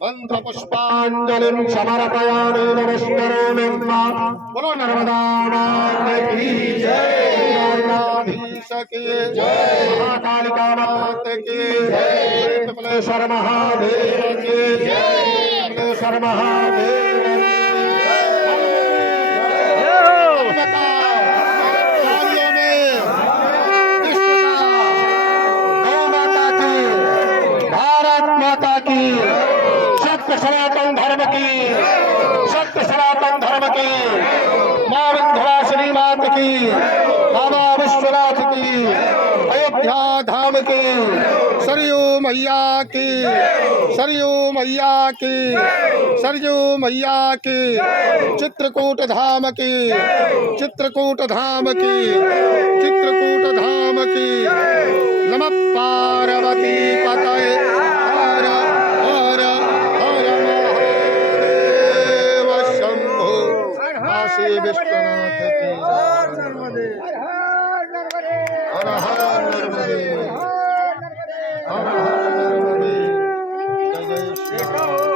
मंत्रपुष्पांजलिं समर्पयामि नमस्करोमि बोलो नर्मदा माता की जय, गंगाधीश की जय, महाकालिका माता की जय, कपिलेश्वर महादेव की जय, कपिलेश्वर महादेव की सनातन धर्म की, सत्य सनातन धर्म की, मां विंध्यवासिनी मात की, बाबा विश्वनाथ की, अयोध्या धाम की, सरयू मैया की, सरयू मैया की, सरयू मैया की, चित्रकूट धाम की, चित्रकूट धाम की, चित्रकूट धाम की। नमः पार्वती पतये हर हर काशी विश्वनाथ की हर हर नर्मदे, हर हर नर्मदे, हर हर नर्मदे, जय जय श्री राम।